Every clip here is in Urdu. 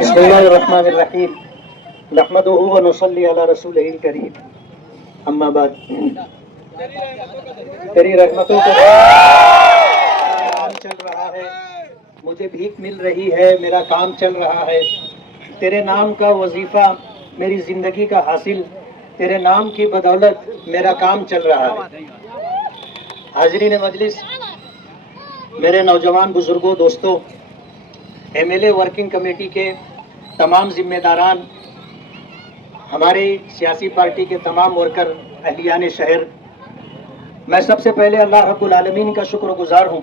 بسم اللہ الرحمن الرحیم نحمدہ و نصلی علی رسولہ الکریم اما بعد تیری رحمتوں کا کام چل رہا ہے، مجھے بھیک مل رہی ہے، میرا کام چل رہا ہے، تیرے نام کا وظیفہ میری زندگی کا حاصل، تیرے نام کی بدولت میرا کام چل رہا ہے۔ حاضرین مجلس، میرے نوجوان بزرگوں، دوستوں، M L A working committee کے تمام ذمہ داران، ہماری سیاسی پارٹی کے تمام ورکر، اہلیان شہر، میں سب سے پہلے اللہ رب العالمین کا شکر گزار ہوں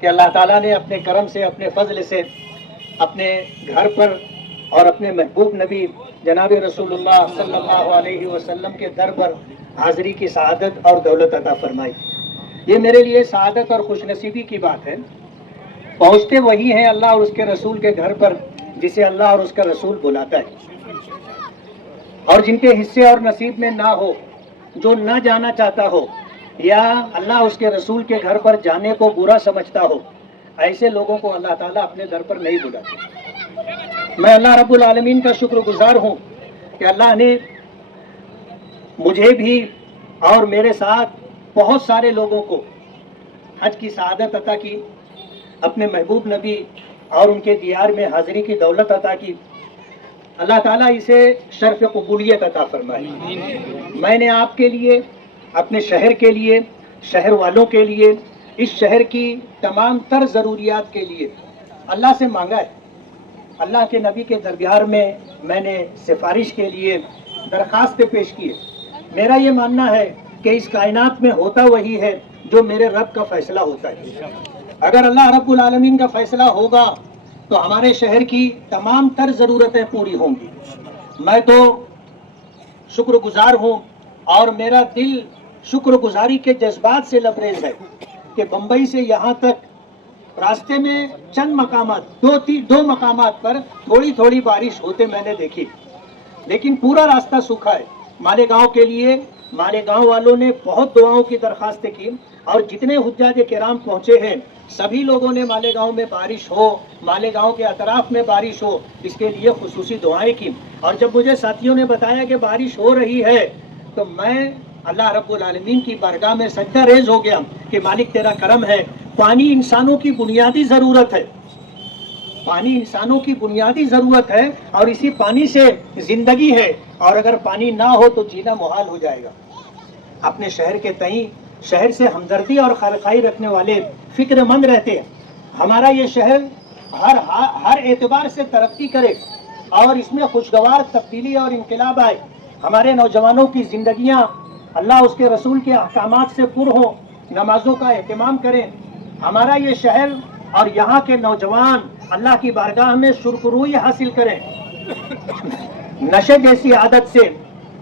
کہ اللہ تعالیٰ نے اپنے کرم سے، اپنے فضل سے اپنے گھر پر اور اپنے محبوب نبی جناب رسول اللہ صلی اللہ علیہ وسلم کے در پر حاضری کی سعادت اور دولت عطا فرمائی۔ یہ میرے لیے سعادت اور خوش نصیبی کی بات ہے۔ پہنچتے وہی ہیں اللہ اور اس کے رسول کے گھر پر جسے اللہ اور اس کا رسول بلاتا ہے، اور جن کے حصے اور نصیب میں نہ ہو، جو نہ جانا چاہتا ہو یا اللہ اس کے رسول کے گھر پر جانے کو برا سمجھتا ہو، ایسے لوگوں کو اللہ تعالیٰ اپنے در پر نہیں بلاتے۔ میں اللہ رب العالمین کا شکر گزار ہوں کہ اللہ نے مجھے بھی اور میرے ساتھ بہت سارے لوگوں کو حج کی سعادت عطا کی، اپنے محبوب نبی اور ان کے دیار میں حاضری کی دولت عطا کی۔ اللہ تعالیٰ اسے شرف قبولیت عطا فرمائے۔ میں نے آپ کے لیے، اپنے شہر کے لیے، شہر والوں کے لیے، اس شہر کی تمام تر ضروریات کے لیے اللہ سے مانگا ہے۔ اللہ کے نبی کے دربار میں نے سفارش کے لیے درخواست پیش کی ہے۔ میرا یہ ماننا ہے کہ اس کائنات میں ہوتا وہی ہے جو میرے رب کا فیصلہ ہوتا ہے۔ اگر اللہ رب العالمین کا فیصلہ ہوگا تو ہمارے شہر کی تمام تر ضرورتیں پوری ہوں گی۔ میں تو شکر گزار ہوں اور میرا دل شکر گزاری کے جذبات سے لبریز ہے کہ بمبئی سے یہاں تک راستے میں چند مقامات، دو مقامات پر تھوڑی تھوڑی بارش ہوتے میں نے دیکھی، لیکن پورا راستہ سوکھا ہے۔ مالیگاؤں کے لیے مالیگاؤں والوں نے بہت دعاؤں کی درخواستیں کی، اور جتنے حجاج کرام پہنچے ہیں سبھی لوگوں نے مالیگاؤں میں بارش ہو، مالیگاؤں کے اطراف میں بارش ہو، اس کے لیے خصوصی دعائیں کی۔ اور جب مجھے ساتھیوں نے بتایا کہ بارش ہو رہی ہے تو میں اللہ رب العالمین کی بارگاہ میں سجدہ ریز ہو گیا کہ مالک تیرا کرم ہے۔ پانی انسانوں کی بنیادی ضرورت ہے، پانی انسانوں کی بنیادی ضرورت ہے، اور اسی پانی سے زندگی ہے، اور اگر پانی نہ ہو تو جینا محال ہو جائے گا۔ اپنے شہر کے تئیں، شہر سے ہمدردی اور خیرخواہی رکھنے والے فکر مند رہتے ہیں۔ ہمارا یہ شہر ہر اعتبار سے ترقی کرے اور اس میں خوشگوار تبدیلی اور انقلاب آئے۔ ہمارے نوجوانوں کی زندگیاں اللہ اس کے رسول کے احکامات سے پر ہوں، نمازوں کا اہتمام کریں۔ ہمارا یہ شہر اور یہاں کے نوجوان اللہ کی بارگاہ میں سرخروئی حاصل کریں، نشے جیسی عادت سے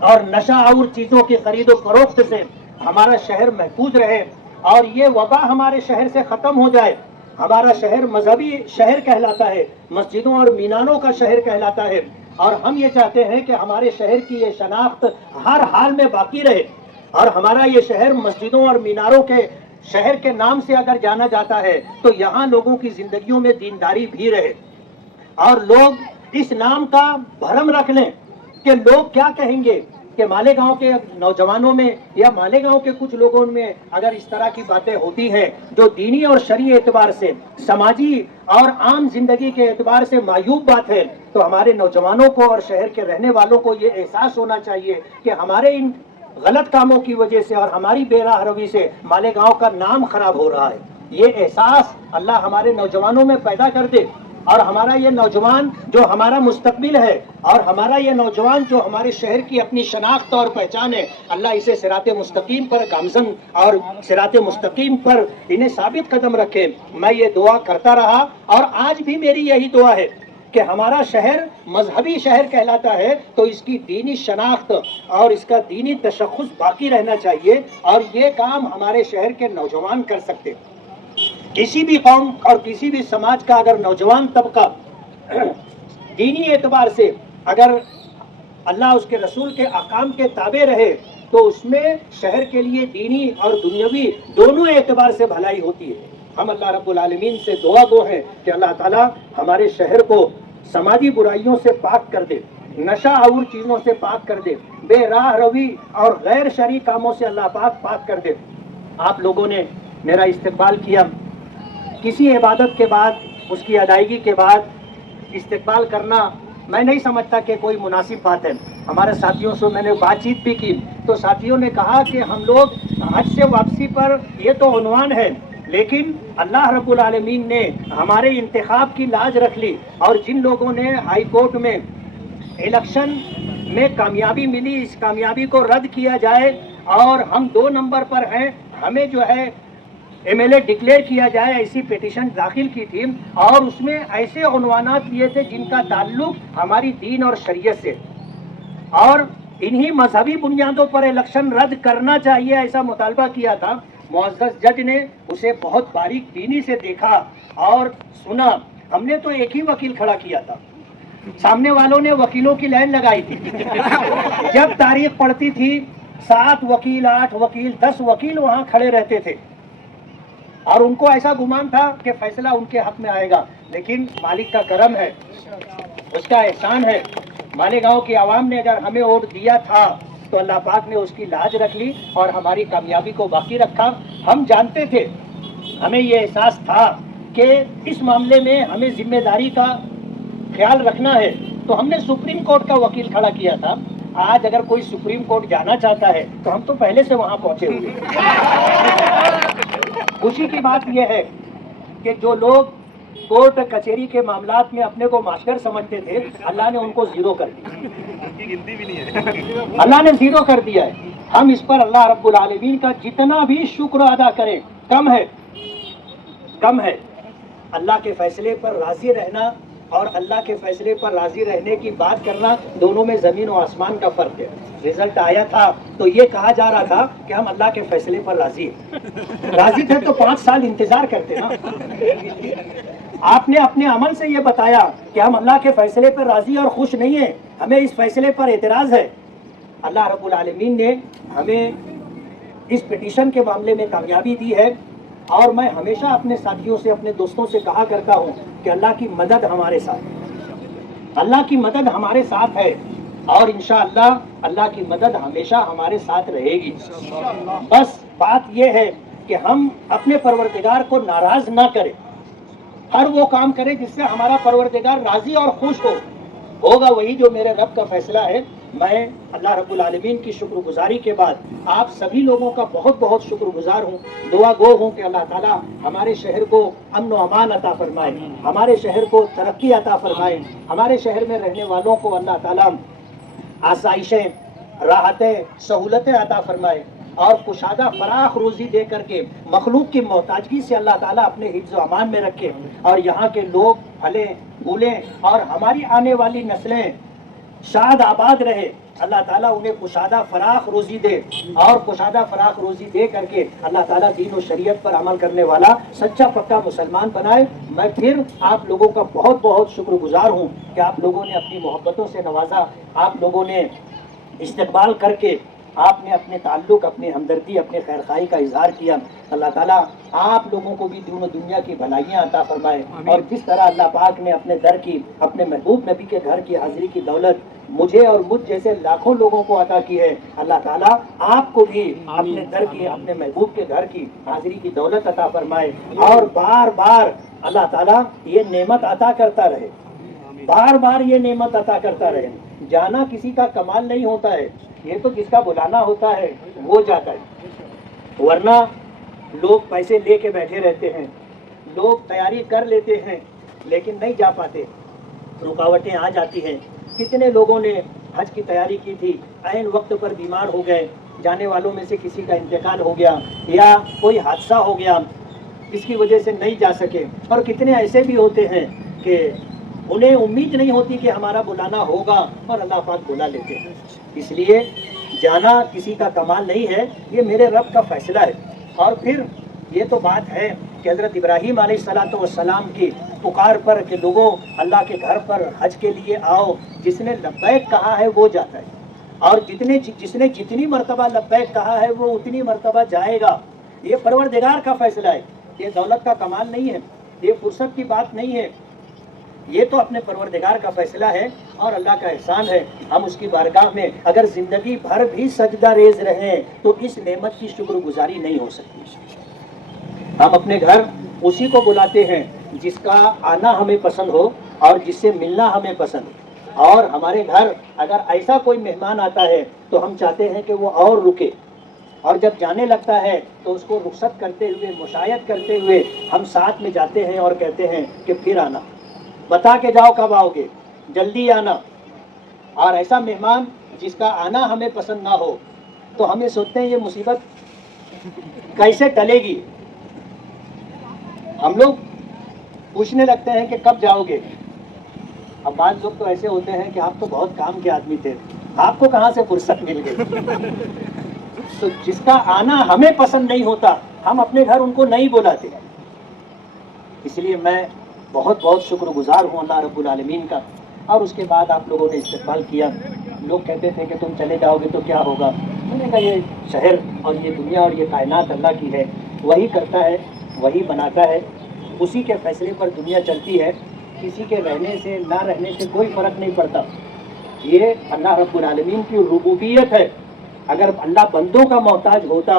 اور نشہ آور چیزوں کی خرید و فروخت سے ہمارا شہر محفوظ رہے، اور یہ وبا ہمارے شہر سے ختم ہو جائے۔ ہمارا شہر مذہبی شہر کہلاتا ہے، مسجدوں اور میناروں کا شہر کہلاتا ہے، اور ہم یہ چاہتے ہیں کہ ہمارے شہر کی یہ شناخت ہر حال میں باقی رہے، اور ہمارا یہ شہر مسجدوں اور میناروں کے شہر کے نام سے اگر جانا جاتا ہے تو یہاں لوگوں کی زندگیوں میں دینداری بھی رہے، اور لوگ اس نام کا بھرم رکھ لیں کہ لوگ کیا کہیں گے، کہ مالیگاؤں کے نوجوانوں میں یا مالیگاؤں کے کچھ لوگوں میں اگر اس طرح کی باتیں ہوتی ہیں جو دینی اور شرعی اعتبار سے، سماجی اور عام زندگی کے اعتبار سے معیوب بات ہے، تو ہمارے نوجوانوں کو اور شہر کے رہنے والوں کو یہ احساس ہونا چاہیے کہ ہمارے ان غلط کاموں کی وجہ سے اور ہماری بے راہ روی سے مالیگاؤں کا نام خراب ہو رہا ہے۔ یہ احساس اللہ ہمارے نوجوانوں میں پیدا کر دے، اور ہمارا یہ نوجوان جو ہمارا مستقبل ہے، اور ہمارا یہ نوجوان جو ہمارے شہر کی اپنی شناخت اور پہچان ہے، اللہ اسے صراط مستقیم پر گامزن اور صراط مستقیم پر انہیں ثابت قدم رکھے۔ میں یہ دعا کرتا رہا، اور آج بھی میری یہی دعا ہے کہ ہمارا شہر مذہبی شہر کہلاتا ہے تو اس کی دینی شناخت اور اس کا دینی تشخص باقی رہنا چاہیے، اور یہ کام ہمارے شہر کے نوجوان کر سکتے۔ کسی بھی قوم اور کسی بھی سماج کا اگر نوجوان طبقہ دینی اعتبار سے اگر اللہ اس کے رسول کے احکام کے تابع رہے تو اس میں شہر کے لیے دینی اور دنیاوی دونوں اعتبار سے بھلائی ہوتی ہے۔ ہم اللہ رب العالمین سے دعا گو ہیں کہ اللہ تعالیٰ ہمارے شہر کو سماجی برائیوں سے پاک کر دے، نشہ اور چیزوں سے پاک کر دے، بے راہ روی اور غیر شرعی کاموں سے اللہ پاک پاک کر دے۔ آپ لوگوں نے میرا استقبال کیا، کسی عبادت کے بعد، اس کی ادائیگی کے بعد استقبال کرنا میں نہیں سمجھتا کہ کوئی مناسب بات ہے۔ ہمارے ساتھیوں سے میں نے بات چیت بھی کی تو ساتھیوں نے کہا کہ ہم لوگ حج سے واپسی پر یہ تو عنوان ہے، لیکن اللہ رب العالمین نے ہمارے انتخاب کی لاج رکھ لی، اور جن لوگوں نے ہائی کورٹ میں الیکشن میں کامیابی ملی، اس کامیابی کو رد کیا جائے اور ہم 2 نمبر پر ہیں، ہمیں جو ہے ایم ایل اے ڈکلیئر کیا جائے، ایسی پیٹیشن داخل کی تھی، اور اس میں ایسے عنوانات لیے تھے جن کا تعلق ہماری دین اور شریعت سے، اور انہی مذہبی بنیادوں پر الیکشن رد کرنا چاہیے، ایسا مطالبہ کیا تھا۔ معزز جج نے اسے بہت باریک بینی سے دیکھا اور سنا۔ ہم نے تو ایک ہی وکیل کھڑا کیا تھا، سامنے والوں نے وکیلوں کی لائن لگائی تھی۔ جب تاریخ پڑتی تھی 7 وکیل، 8 وکیل، 10 وکیل وہاں کھڑے رہتے تھے، اور ان کو ایسا گمان تھا کہ فیصلہ ان کے حق میں آئے گا، لیکن مالک کا کرم ہے، اس کا احسان ہے، مالیگاؤں کی عوام نے اگر ہمیں ووٹ دیا تھا تو اللہ پاک نے اس کی لاج رکھ لی اور ہماری کامیابی کو باقی رکھا۔ ہم جانتے تھے، ہمیں یہ احساس تھا کہ اس معاملے میں ہمیں ذمہ داری کا خیال رکھنا ہے، تو ہم نے سپریم کورٹ کا وکیل کھڑا کیا تھا۔ آج اگر کوئی سپریم کورٹ جانا چاہتا ہے تو ہم تو پہلے سے وہاں پہنچے ہوئے۔ خوشی کی بات یہ ہے کہ جو لوگ کورٹ کچہری کے معاملات میں اپنے کو ماسٹر سمجھتے تھے، اللہ نے ان کو زیرو کر دیا، اللہ نے زیرو کر دیا ہے۔ ہم اس پر اللہ رب العالمین کا جتنا بھی شکر ادا کریں کم ہے، کم ہے۔ اللہ کے فیصلے پر راضی رہنا اور اللہ کے فیصلے پر راضی رہنے کی بات کرنا، دونوں میں زمین و آسمان کا فرق ہے۔ رزلٹ آیا تھا تو یہ کہا جا رہا تھا کہ ہم اللہ کے فیصلے پر راضی ہیں۔ راضی تھے تو 5 سال انتظار کرتے نا۔ آپ نے اپنے عمل سے یہ بتایا کہ ہم اللہ کے فیصلے پر راضی اور خوش نہیں ہیں، ہمیں اس فیصلے پر اعتراض ہے۔ اللہ رب العالمین نے ہمیں اس پٹیشن کے معاملے میں کامیابی دی ہے، اور میں ہمیشہ اپنے ساتھیوں سے، اپنے دوستوں سے کہا کرتا ہوں کہ اللہ کی مدد ہمارے ساتھ ہے، اللہ کی مدد ہمارے ساتھ ہے، اور انشاءاللہ اللہ کی مدد ہمیشہ ہمارے ساتھ رہے گی۔ بس بات یہ ہے کہ ہم اپنے پروردگار کو ناراض نہ کریں، ہر وہ کام کریں جس سے ہمارا پروردگار راضی اور خوش ہوگا وہی جو میرے رب کا فیصلہ ہے۔ میں اللہ رب العالمین کی شکر گزاری کے بعد آپ سبھی لوگوں کا بہت بہت شکر گزار ہوں، دعا گو ہوں کہ اللہ تعالیٰ ہمارے شہر کو امن و امان عطا فرمائے، ہمارے شہر کو ترقی عطا فرمائے، ہمارے شہر میں رہنے والوں کو اللہ تعالیٰ آسائشیں، راحتیں، سہولتیں عطا فرمائے، اور کشادہ فراخ روزی دے کر کے مخلوق کی محتاجگی سے اللہ تعالیٰ اپنے حفظ و امان میں رکھے، اور یہاں کے لوگ پھلیں پھولیں اور ہماری آنے والی نسلیں شاد آباد رہے۔ اللہ تعالیٰ انہیں کشادہ فراخ روزی دے، اور کشادہ فراخ روزی دے کر کے اللہ تعالیٰ دین و شریعت پر عمل کرنے والا سچا پکا مسلمان بنائے۔ میں پھر آپ لوگوں کا بہت بہت شکر گزار ہوں کہ آپ لوگوں نے اپنی محبتوں سے نوازا، آپ لوگوں نے استقبال کر کے آپ نے اپنے تعلق، اپنی ہمدردی، اپنے خیرخواہی کا اظہار کیا۔ اللہ تعالیٰ آپ لوگوں کو بھی دین و دنیا کی بھلائیاں عطا فرمائے، اور جس طرح اللہ پاک نے اپنے در کی، اپنے محبوب نبی کے گھر کی حاضری کی دولت مجھے اور مجھ جیسے لاکھوں لوگوں کو عطا کی ہے، اللہ تعالیٰ آپ کو بھی اپنے در کی، اپنے محبوب کے گھر کی حاضری کی دولت عطا فرمائے، اور بار بار اللہ تعالیٰ یہ نعمت عطا کرتا رہے، بار بار یہ نعمت عطا کرتا رہے۔ جانا کسی کا کمال نہیں ہوتا ہے، یہ تو جس کا بلانا ہوتا ہے وہ جاتا ہے، ورنہ لوگ پیسے لے کے بیٹھے رہتے ہیں، لوگ تیاری کر لیتے ہیں لیکن نہیں جا پاتے، رکاوٹیں آ جاتی ہیں۔ کتنے لوگوں نے حج کی تیاری کی تھی، عین وقت پر بیمار ہو گئے، جانے والوں میں سے کسی کا انتقال ہو گیا یا کوئی حادثہ ہو گیا، اس کی وجہ سے نہیں جا سکے، اور کتنے ایسے بھی ہوتے ہیں کہ انہیں امید نہیں ہوتی کہ ہمارا بلانا ہوگا اور اللہ پاک بلا لیتے ہیں۔ اس لیے جانا کسی کا کمال نہیں ہے، یہ میرے رب کا فیصلہ ہے۔ اور پھر یہ تو بات ہے کہ حضرت ابراہیم علیہ السلام کی پکار پر کہ لوگوں اللہ کے گھر پر حج کے لیے آؤ، جس نے لبیک کہا ہے وہ جاتا ہے، اور جس نے جتنی مرتبہ لبیک کہا ہے وہ اتنی مرتبہ جائے گا۔ یہ پروردگار کا فیصلہ ہے، یہ دولت کا کمال نہیں ہے، یہ فرصت کی بات نہیں ہے۔ یہ تو اپنے پروردگار کا فیصلہ ہے اور اللہ کا احسان ہے. ہم اس کی بارگاہ میں اگر زندگی بھر بھی سجدہ ریز رہیں تو اس نعمت کی شکر گزاری نہیں ہو سکتی. ہم اپنے گھر اسی کو بلاتے ہیں جس کا آنا ہمیں پسند ہو اور جس سے ملنا ہمیں پسند ہو. اور ہمارے گھر اگر ایسا کوئی مہمان آتا ہے تو ہم چاہتے ہیں کہ وہ اور رکے, اور جب جانے لگتا ہے تو اس کو رخصت کرتے ہوئے, مشایعت کرتے ہوئے ہم ساتھ میں جاتے ہیں اور کہتے ہیں کہ پھر آنا, بتا کے جاؤ کب آؤ گے, جلدی آنا. اور ایسا مہمان جس کا آنا ہمیں پسند نہ ہو تو ہم یہ سوچتے ہیں یہ مصیبت کیسے ٹلے گی. ہم لوگ پوچھنے لگتے ہیں کہ کب جاؤ گے. اب بعض لوگ تو ایسے ہوتے ہیں کہ آپ تو بہت کام کے آدمی تھے, آپ کو کہاں سے فرصت مل گئی. تو جس کا آنا ہمیں پسند نہیں ہوتا ہم اپنے گھر ان کو نہیں بلاتے. اس لیے میں بہت بہت شکر گزار ہوں اللہ رب العالمین کا. اور اس کے بعد آپ لوگوں نے استقبال کیا. لوگ کہتے تھے کہ تم چلے جاؤ گے تو کیا ہوگا. میں نے کہا یہ شہر اور یہ دنیا اور یہ کائنات اللہ کی ہے, وہی کرتا ہے, وہی بناتا ہے, اسی کے فیصلے پر دنیا چلتی ہے. کسی کے رہنے سے نہ رہنے سے کوئی فرق نہیں پڑتا. یہ اللہ رب العالمین کی ربوبیت ہے. اگر اللہ بندوں کا محتاج ہوتا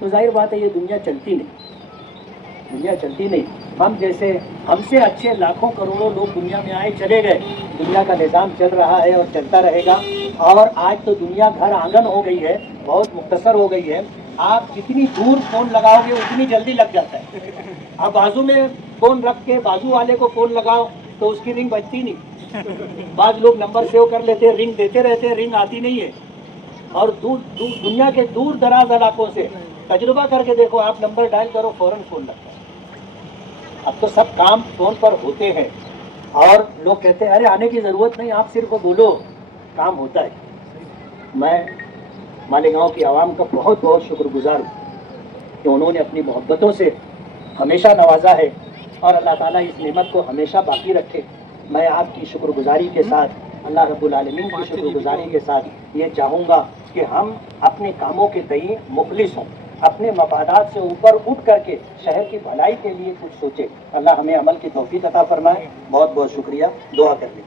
تو ظاہر بات ہے یہ دنیا چلتی نہیں, دنیا چلتی نہیں. ہم سے اچھے لاکھوں کروڑوں لوگ دنیا میں آئے چلے گئے, دنیا کا نظام چل رہا ہے اور چلتا رہے گا. اور آج تو دنیا گھر آنگن ہو گئی ہے, بہت مختصر ہو گئی ہے. آپ جتنی دور فون لگاؤ گے اتنی جلدی لگ جاتا ہے. اب بازو میں فون رکھ کے بازو والے کو فون لگاؤ تو اس کی رنگ بجتی نہیں. بعض لوگ نمبر سیو کر لیتے, رنگ دیتے رہتے, رنگ آتی نہیں ہے. اور دنیا کے دور دراز علاقوں سے تجربہ کر کے دیکھو, آپ نمبر ڈائل کرو فوراً فون لگتا ہے. اب تو سب کام فون پر ہوتے ہیں اور لوگ کہتے ہیں ارے آنے کی ضرورت نہیں, آپ صرف بولو, کام ہوتا ہے. میں مالیگاؤں کی عوام کا بہت بہت شکر گزار ہوں کہ انہوں نے اپنی محبتوں سے ہمیشہ نوازا ہے, اور اللہ تعالیٰ اس نعمت کو ہمیشہ باقی رکھے. میں آپ کی شکر گزاری کے ساتھ, اللہ رب العالمین کی شکر گزاری کے ساتھ یہ چاہوں گا کہ ہم اپنے کاموں کے تئیں مخلص ہوں, اپنے مفادات سے اوپر اٹھ کر کے شہر کی بھلائی کے لیے کچھ سوچیں. اللہ ہمیں عمل کی توفیق عطا فرمائے. بہت بہت شکریہ, دعا کر لیں.